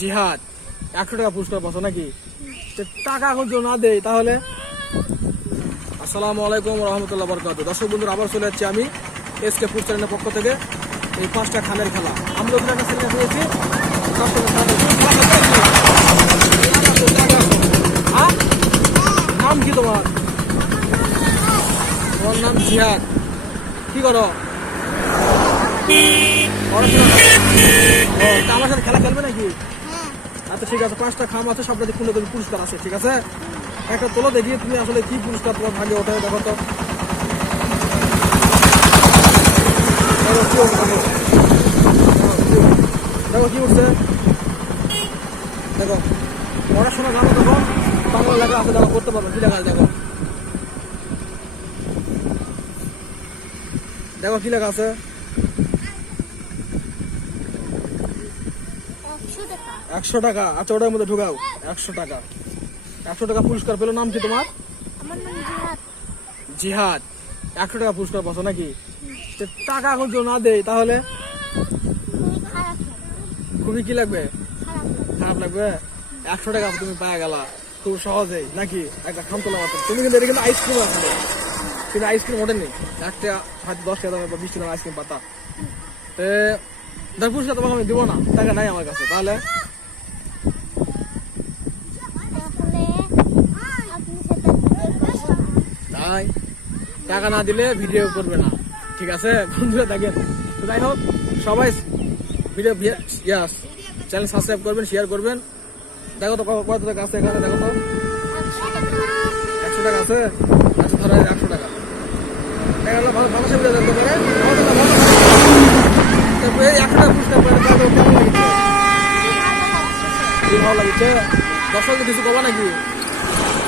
জিহাদ, একশো টাকা পুরস্কার পাচ্ছ নাকি? টাকা এখন না দেয়, তাহলে? আসসালামু আলাইকুম রহমতুল্লাহ বরকাত। দর্শক বন্ধুরা, আবার চলে যাচ্ছি আমি এস কে ফুড চ্যানেলের পক্ষ থেকে এই পাঁচটা খামের খেলা। আমরা ওখানে একটা ছেলে দিয়েছি। হ্যাঁ? নাম কি তোমার? তোমার নাম জিহাদ। কি করো? আমার সাথে খেলা খেলবে নাকি? আচ্ছা ঠিক আছে পাঁচটা খাম আছে সবটাতে কোনো কোনো পুরস্কার আছে ঠিক আছে? একটা তোলো দেখি তুমি আসলে কি পুরস্কার তোমার ভাগে ওঠে দেখো তো। দেখো কি উঠছে, দেখো। পড়াশোনা জানো দেখো বাংলা লেখা আছে দেখো করতে পারবে কি লেখা দেখো। দেখো কি লেখা আছে। একশো টাকা। আচ্ছা ওটার মধ্যে ঢুকাও। একশো টাকা। একশো টাকা পুরস্কার পেল নাম কি তোমার? জিহাদ। একশো টাকা পুরস্কার পাচ্ছ নাকি? টাকা এখন যদি না দেয় তাহলে? খুবই কি লাগবে? খারাপ লাগে খারাপ লাগবে? একশো টাকা তুমি পাওয়া গেলা। খুব সহজেই নাকি? একটা খাম তোলা মাত্র। তুমি কিন্তু এটা কিন্তু আইসক্রিম আসলে কিন্তু আইসক্রিম ওঠেনি একটা হয়তো দশ টাকা দামের বা বিশ টাকা আইসক্রিম পাতা। তো পুরস্কার তোমাকে আমি দিব না। টাকা নাই আমার কাছে তাহলে? তাই টাকা না দিলে ভিডিও করবে না। ঠিক আছে? বন্ধুরা দেখেন। যাই হোক, সবাই ভিডিও ইয়াস চ্যানেল সাবস্ক্রাইব করবেন শেয়ার করবেন। দেখো তো কত টাকা আছে এখানে, দেখো তো। একশো টাকা আছে? আচ্ছা ধরো একশো টাকা। দেখা ভালো ভালো সুবিধা দিতে পারে। একশো টাকা লাগছে? ভালো লাগছে। দর্শক কিছু করবা নাকি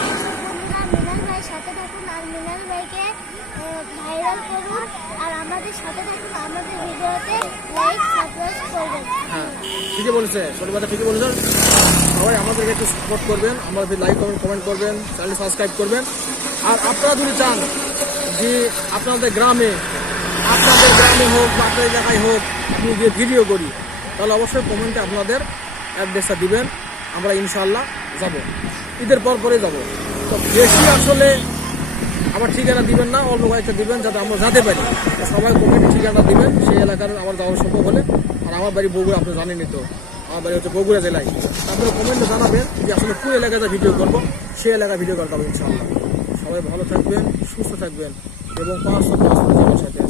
বন্ধুরা মিনাল ভাইয়ের সাথে থাকুন আর মিনাল ভাইকে ভাইরাল করুন আর আমাদের সাথে থাকুন, আমাদের ভিডিওতে লাইক সাবস্ক্রাইব করবেন হ্যাঁ ঠিকই বলেছে, ছোট কথা ঠিকই বলেছেন সবাই আমাদেরকে একটু সাপোর্ট করবেন, আমাদের লাইক করবেন কমেন্ট করবেন চ্যানেল সাবস্ক্রাইব করবেন। আর আপনারা যদি চান যে আপনাদের গ্রামে আপনাদের গ্রামে হোক বা আপনাদের এলাকায় হোক আমি যে ভিডিও করি, তাহলে অবশ্যই কমেন্টে আপনাদের অ্যাড্রেসটা দিবেন। আমরা ইনশাল্লাহ যাব। ঈদের পর পরে যাব। তো বেশি আসলে আমার ঠিকানা দিবেন না অল্প কয়েকটা দিবেন যাতে আমরা যেতে পারি। সবাই কমিটি ঠিকানা দিবেন, সেই এলাকার আমার যাওয়ার সম্ভব হলে। আর আমার বাড়ি বগুড়া, আপনি জানেনই তো। আমার বাড়ি হচ্ছে বগুড়া জেলায়। আপনারা কমেন্টে জানাবেন যে আসলে কোন এলাকাতে ভিডিও করব, সেই এলাকায় ভিডিও করতে হবে ইনশাআল্লাহ। সবাই ভালো থাকবেন, সুস্থ থাকবেন এবং পাঁচ সাথে।